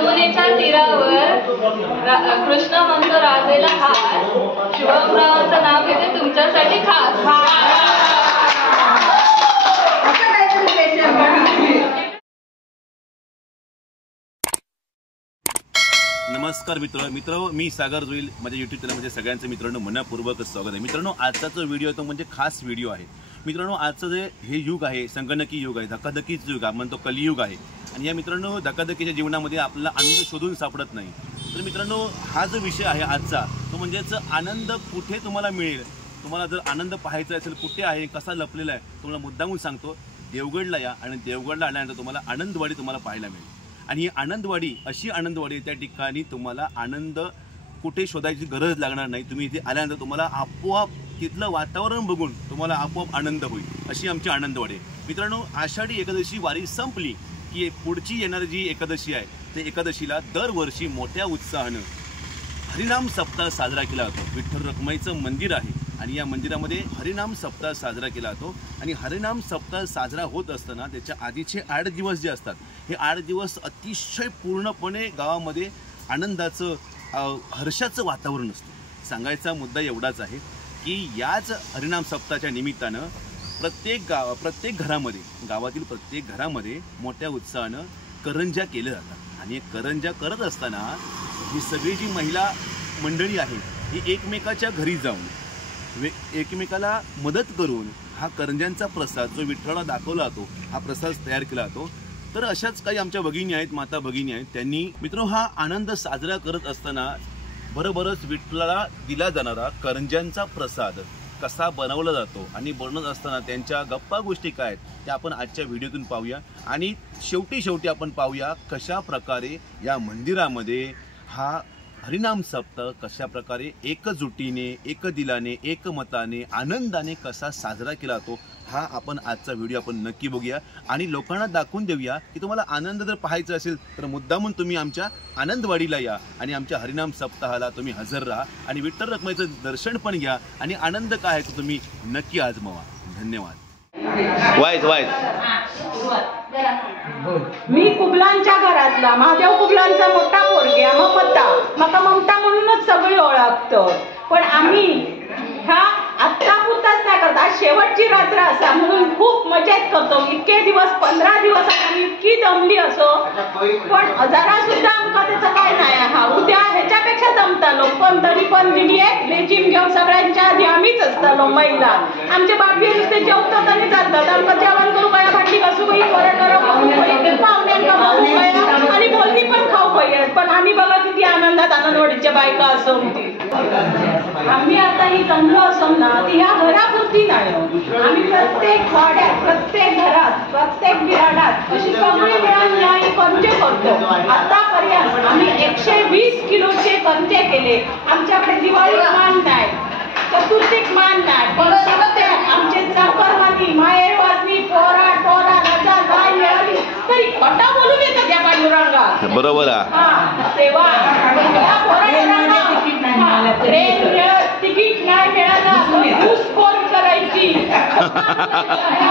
यमुनेच्या तीरावर कृष्ण म्हणतो राधेला हास, शुभमरावांचं नाव घेते तुमच्यासाठी खास. नमस्कार मित्र मी सागर जोईल. माझ्या यूट्यूब चॅनलमध्ये सगळ्यांचं मित्रांनो मनपूर्वक स्वागत आहे. मित्रांनो, आजचा जो व्हिडिओ तो म्हणजे खास व्हिडिओ आहे. मित्रांनो, आजचं जे हे युग आहे संगणकी युग आहे, धकाधकीचं युग आहे, म्हणतो कलियुग आहे. आणि या मित्रांनो धकाधकीच्या जीवनामध्ये आपल्याला आनंद शोधून सापडत नाही. तर मित्रांनो, हा जो विषय आहे आजचा तो म्हणजेच आनंद कुठे तुम्हाला मिळेल. तुम्हाला जर आनंद पाहायचा असेल कुठे आहे, कसा लपलेला आहे, तुम्हाला मुद्दामून सांगतो, देवगडला या. आणि देवगडला आल्यानंतर तुम्हाला आनंदवाडी तुम्हाला पाहायला मिळेल. आणि ही आनंदवाडी अशी आनंदवाडी त्या ठिकाणी तुम्हाला आनंद कुठे शोधायची गरज लागणार नाही. तुम्ही इथे आल्यानंतर तुम्हाला आपोआप तिथलं वातावरण बघून तुम्हाला आपोआप आनंद होईल, अशी आमची आनंदवाडी आहे. मित्रांनो, आषाढी एकादशी वारी संपली की पुढची येणारी जी एकादशी आहे ते एकादशीला दरवर्षी मोठ्या उत्साहानं हरिनाम सप्ताह साजरा केला जातो. विठ्ठल रखुमाईचं मंदिर आहे आणि या मंदिरामध्ये हरिनाम सप्ताह साजरा केला जातो. आणि हरिनाम सप्ताह साजरा होत असताना त्याच्या आधीचे 8 दिवस जे असतात, हे 8 दिवस अतिशय पूर्णपणे गावामध्ये आनंदाचं हर्षाचं वातावरण असतं. सांगायचा मुद्दा एवढाच आहे की याच हरिनाम सप्ताहाच्या निमित्तानं प्रत्येक घरामध्ये, गावातील प्रत्येक घरामध्ये मोठ्या उत्साहानं करंज्या केल्या जातात. आणि करंज्या करत असताना ही सगळी जी महिला मंडळी आहे ही एकमेकाच्या घरी जाऊन एकमेकाला मदत करून हा करंज्यांचा प्रसाद जो विठ्ठलाला दाखवला जातो, हा प्रसाद तयार केला जातो. तर अशाच काही आमच्या भगिनी आहेत, माता भगिनी आहेत, त्यांनी मित्रो हा आनंद साजरा करत असताना बरोबरच विठ्ठलाला दिला जाणारा करंज्यांचा प्रसाद कसा बनवला जातो आणि बनवत असताना त्यांच्या गप्पा गोष्टी काय आहेत त्या आपण आजच्या व्हिडिओतून पाहूया. आणि शेवटी आपण पाहूया कशा प्रकारे या मंदिरामध्ये हा हरिनाम सप्ताह कशा प्रकारे एकजुटीने, एकदिलाने, एकमताने, आनंदाने कसा साजरा केला जातो, हा आपण आजचा व्हिडिओ आपण नक्की बघूया. आणि लोकांना दाखवून देऊया की तुम्हाला आनंद जर पाहायचा असेल तर मुद्दामून तुम्ही आमच्या आनंदवाडीला या आणि आमच्या हरिनाम सप्ताहाला तुम्ही हजर राहा आणि विठ्ठल रखुमाईचं दर्शन पण घ्या आणि आनंद काय आहे तो तुम्ही नक्की आजमावा. धन्यवाद. मी कुबलांच्या घरातला महादेव कुबलांचा मोठा पोरग्या मका ममता म्हणूनच सगळी ओळखतो. पण आम्ही ह्या आत्ता पुरताच नाही करत, आज शेवटची रात्र असा म्हणून खूप मजेत करतो. इतके दिवस 15 दिवस आम्ही इतकी दमली असो पण जरा सुद्धा आमका त्याचं काय नाही. हा उद्या ह्याच्यापेक्षा जमतालो पण तरी पण दिलीये लेजिम घेऊन सगळ्यांच्या आधी आम्हीच असतालो महिला. आमचे बापी नुसते जेवतात आणि जातात. आमचं जेवण करू काय, भांडी घासू बाई, पाहुण्यांना बघू काय आणि बोलणी पण खाऊ पाहिजे. पण आम्ही बघा किती आनंदात आनंदवाडीच्या बायका असो होती. आम्ही आता ही जमलो असो ना ती ह्या घरापुरती नाही. आम्ही प्रत्येक वाड्यात, प्रत्येक घरात, प्रत्येक बिराडात अशी सगळी मिळून नाही कंचे करतो. आतापर्यंत आम्ही 120 किलोचे कंचे केले. आमच्याकडे दिवाळी मान नाही, चतुर्थीक मान नाही, पण आमचे चाकरवाणी, माहेरवाणी, पोरा राजा गाय मिळाली तरी खोटा बोलून येतात त्या पांडुरंगा. बरोबर तेव्हा तिकीट नाही मिळालं घुसखोर करायची.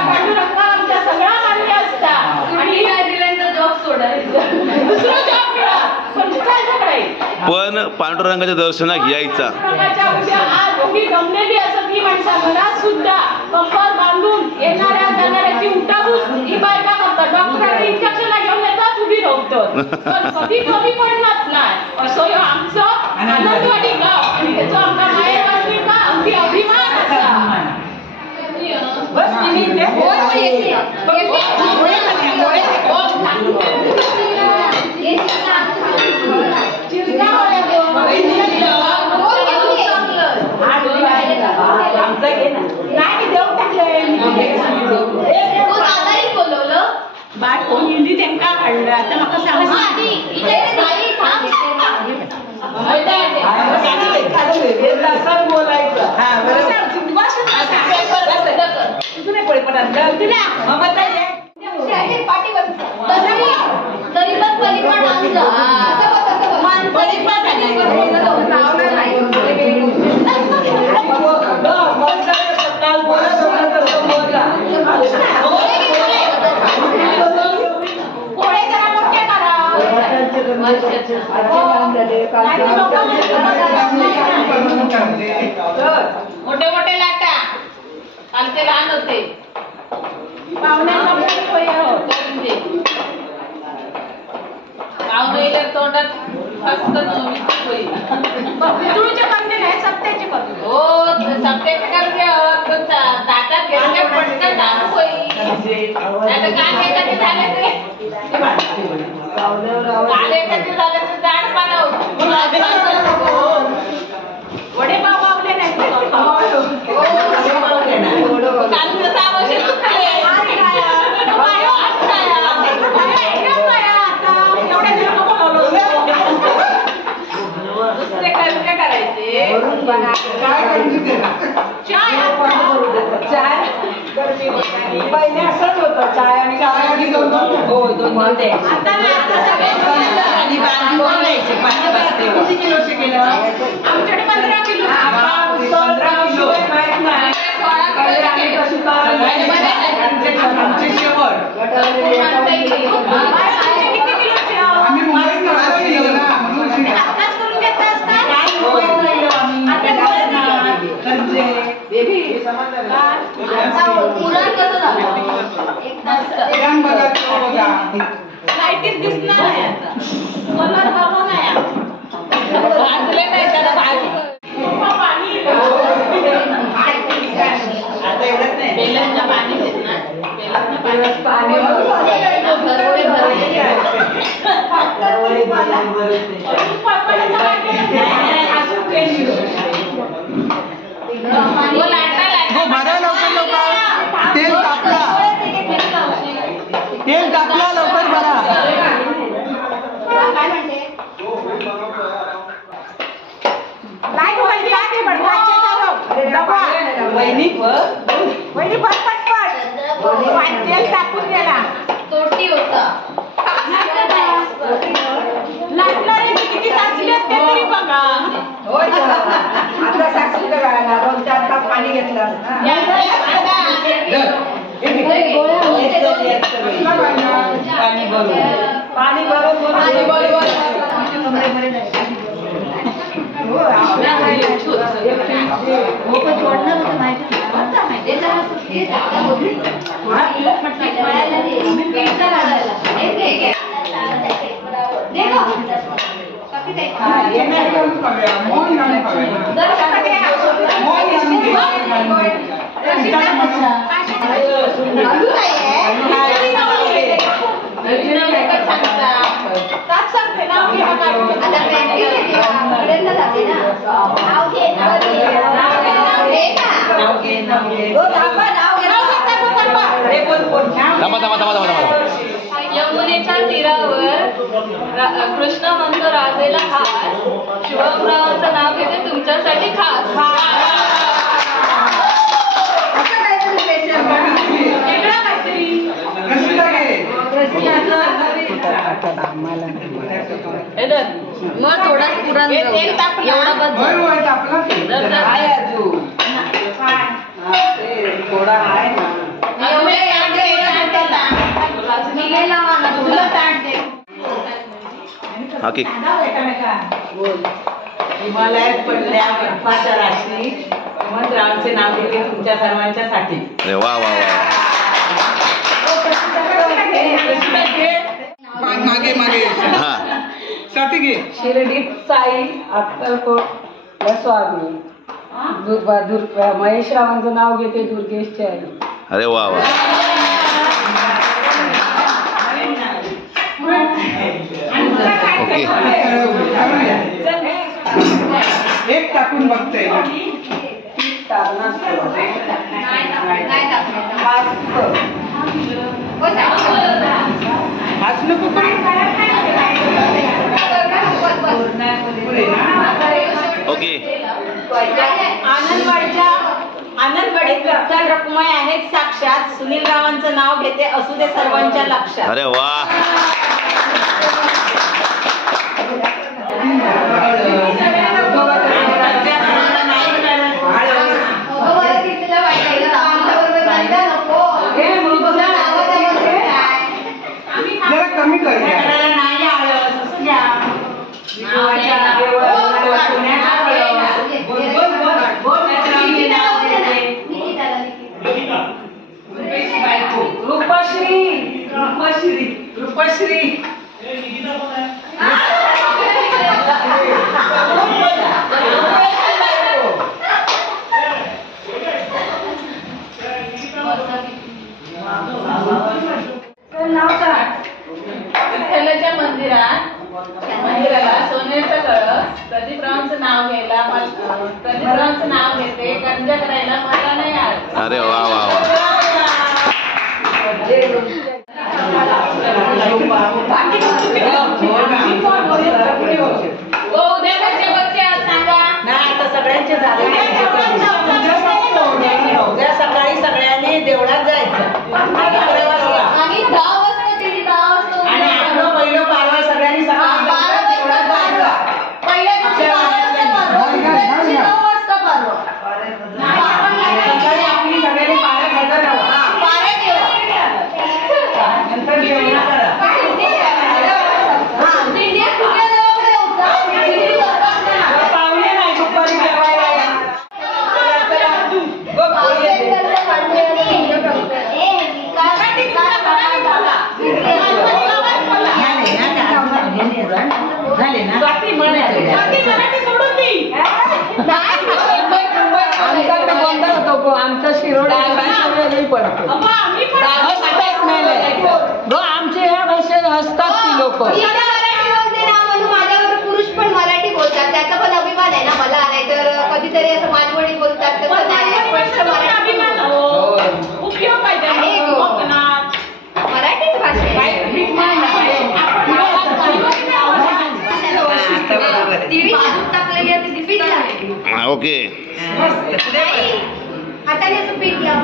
पांडुरंगा आमच्या सगळ्या मान्य असतात आणि जॉब सोडायचं, दुसरं जॉब मिळा पण काय झगडायचं. पण पांडुरंगाच्या दर्शनात यायचा. आज उभी जमलेली असं ती माणसं घरात सुद्धा कंबर बांधून येणाऱ्या जाणाऱ्याची उठाबूस ही बायका करतात. डॉक्टरांनी इंजेक्शन घेऊन येतात, उभी रोखतात पण कधी कमी पडणार नाही. असं आमचं आनंदवाडी गाव आणि त्याचं आमचा माहेरवासी का अगदी अभिमान असा. बस बाय कोण हिंदी त्यांना काढलं आता मला मोठे मोठे लाटा आमचे लहान होते पाहुण्यांना पाहुणे तोंडात पितळूचे करते नाही सप्त्याचे करते हो सप्त्याचे करते दातात घेतले पटकन दारू होईल काय एखादी झाले ते काल एखादी झाले तर जाड पाना वडेपाव पावले नाही काल सावशे चुकले दुसरे काय करायचे चाय पहिले असंच होतं चाय आणि दोन मध्ये आता किती किलोचे केलं आमच्याकडे 15 किलो 15 किलो माहित नाही लाईटीत दिसणार कलर बघा नाही भाजले नाही त्याला बेलनच्या पाणी देत ना बेलनच्या पाणी तेल टाकला लवकर भरा तेल टाकून गेला तोटी होता लागणारे किती साचले ते तरी बघा आता साक्षी करायला 2-4 तास पाणी घेतलं पाणी यमुनेच्या तीरावर कृष्ण म्हणतो राधेला हास शिवमरावांचं नाव घेते तुमच्यासाठी खास मग थोडा पुरण थोडा आहे हिमालयात पडल्या बर्फाच्या राशी हिमंतरावांचे नाव घेते तुमच्या सर्वांच्यासाठी वा वा वा मागे मागे हा साठी घे शिर्डीत साई अक्कलकोट स्वामी महेशरावांचं नाव घेते दुर्गेशची आई अरे वा वा ओके एक टाकून बघते हाच नको ओके आनंदवाडीत विठ्ठल रखुमाई आहेत साक्षात सुनील रावांचं नाव घेते असू दे सर्वांच्या लक्षात अरे वा जरा कमी कर नाही आलं मंदिराला सोन्याचं कळस प्रदीपरावांचं नाव घ्यायला प्रदीपरावांचं नाव घेते कंजा करायला मला नाही आलं. अरे वा वा वा. उद्या कसे बच्चे सांगा. नाही आता सगळ्यांचे झाले. उद्या सकाळी सगळ्यांनी देवळात जायचं आणि 10 वाजता दिली 10 वाजता आणि आपलं पहिलं पारवा सगळ्यांनी सकाळी देवळात जायचं. पहिल्या दिवशी 12 वाजता पारवा, दुसऱ्या दिवशी 9 वाजता पारवा. सकाळी आपली सगळ्यांनी पारं हजर राहा. पाऱ्या ठेवा. नंतर जेवण करा. दिंडी कुठल्या देवाकडे होता? दिंडी करतात ना. पाहुणे नाही दुपारी जेवायला या. झाले ना मराठी सोडून दी. आमच्याकडे बंद होतो आमचा शिरोडा पडतो. आमचे ह्या भाषेत हसतात ती लोक. माझ्यावर पुरुष पण मराठी बोलतात त्याचा पण अभिमान आहे ना मला. नाही तर कधीतरी असं मालवणी बोलतात तसं नाही. स्पष्ट मराठी उपयोग पाहिजे मराठीच भाषा आहे. दिवी दूध टाकलेली आहे ती पीठ लागते. ओके. हाताने असं पीठ लाव.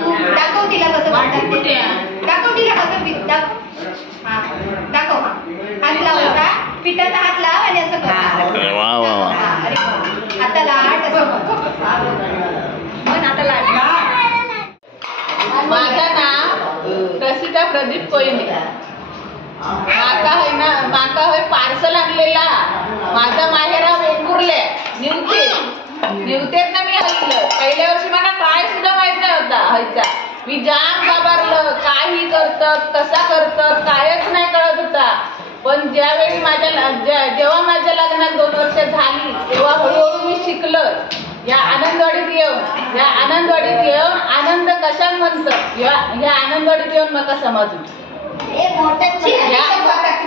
तू दाखव तिला कसं करतात ते. दाखव तिला कसं पीठ दाखव. हा दाखव. हात लावायचा पिठाचा हात लाव आणि असं कर. वा वा वा. अरे आता लाट असं मन आता लाट. माझं नाव प्रसिद्ध प्रदीप कोयने. माका होय पार्सल आणलेला. माझा माहेरा वेंगुर्ले निवतेत ना मी हसलं. पहिल्या वर्षी मला काय सुद्धा माहित नाही होता हयचा. मी जाम घाबरलं. काही करतात कसा करतात कायच नाही कळत होता. पण ज्यावेळी जेव्हा माझ्या लग्नात 2 वर्ष झाली तेव्हा हळूहळू मी शिकलं. या आनंदवाडीत येऊन आनंद कशात म्हणतं या आनंदवाडीत येऊन मला समजलं.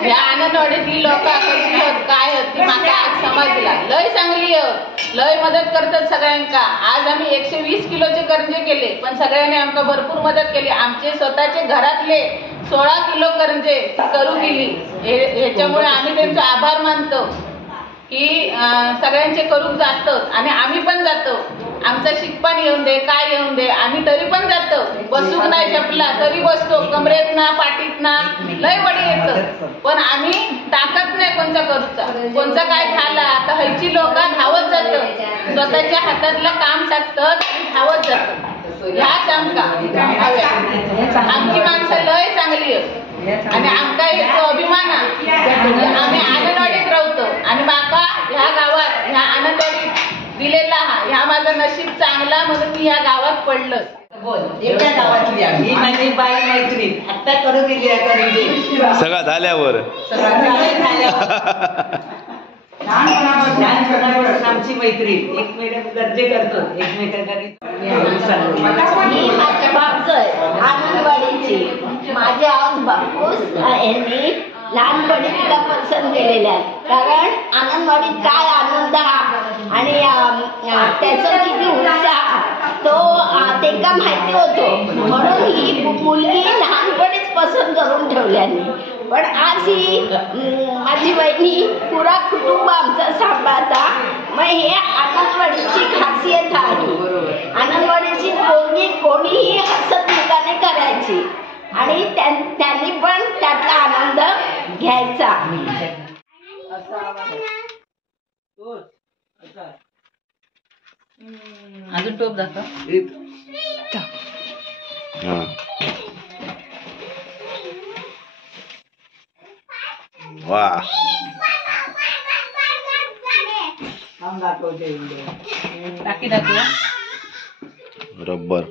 या आनंदवाडीतली लोक कशी होत काय होती माका आज समजला. लय चांगली होत. लय मदत करतात सगळ्यांका. आज आम्ही 120 किलोचे करंजे केले पण सगळ्यांनी आमका भरपूर मदत केली. आमचे स्वतःचे घरातले 16 किलो करंजे करू केली. ह्याच्यामुळे आम्ही त्यांचा आभार मानतो की सगळ्यांचे करून जातो आणि आम्ही पण जातो. आमचा शिकपान येऊन दे काय येऊन दे आम्ही तरी पण जातो. बसूक नाही झपला तरी बसतो. कमरेत ना पाठीत ना लय वडी येतं पण आम्ही टाकत नाही कोणचा करूचा. कोणचा काय झाला आता हयची लोक धावत जातं. स्वतःच्या हातातलं काम टाकतात आणि धावत जातं. ह्याच आमची माणसं लय चांगली आहेत आणि आमचा एक अभिमान आहे. आम्ही आनंदवाडीत राहतो आणि माका ह्या गावात ह्या आनंदवाडीत दिलेला ह्या माझं नशीब चांगला म्हणून मी ह्या गावात पडलं. एका गावातली आम्ही माझी बाई मैत्रीण आता करून गेली आहे. सगळं झाल्यावर लहानपणापासून आमची मैत्रीण एकमेकांना गरजे करतो. मी माझ्या बापचंय आनंदवाडीची. माझ्या बापूस यांनी लहानपणी तिला पसंत केलेल्या आहे. कारण आनंदवाडीत काय आनंद आणि त्याचं किती उत्साह तो तेका माहिती होतो. म्हणून ही मुलगी लहानपणीच पसंत करून ठेवल्यानी. पण आज ही माझी बहिणी पुरा कुटुंब आमचा सांभाळता. मग हे आनंदवाडीची खासियत आहे. आनंदवाडीची पोरगी कोणीही हसत मुखाने करायची आणि त्यांनी पण त्यातला आनंद घ्यायचा. अजून टोप दाखव. वा टाकी दाखव. रबर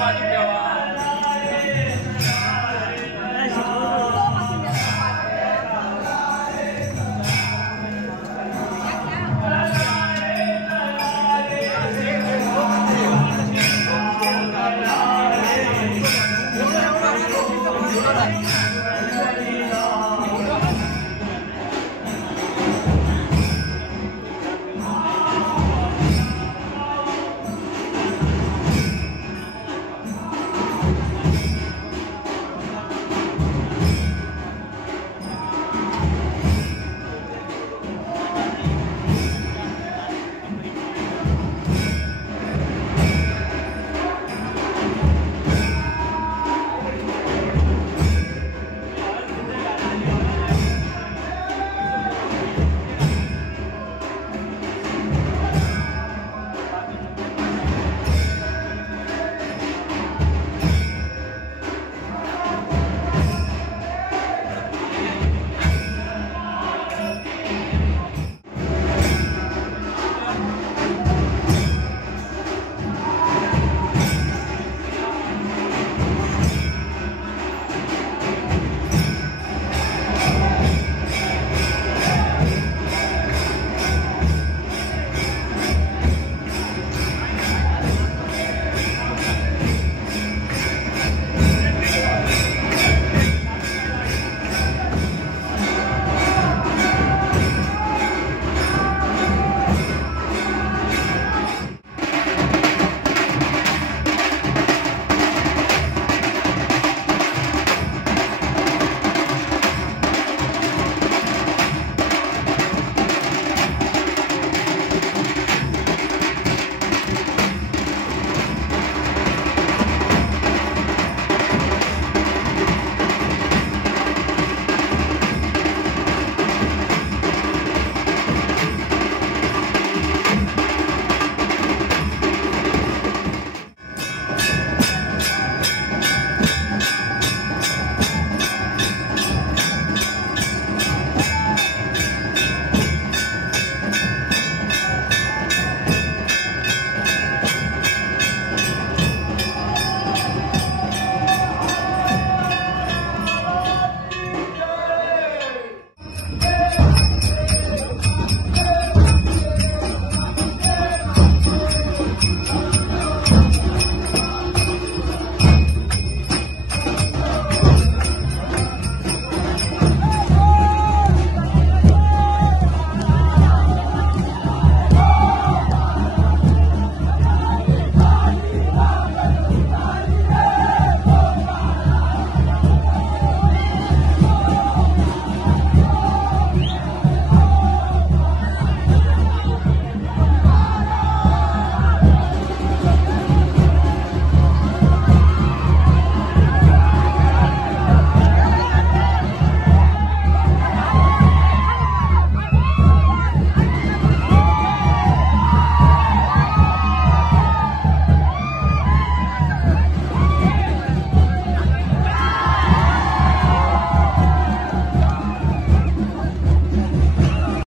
बाजू ठेवा.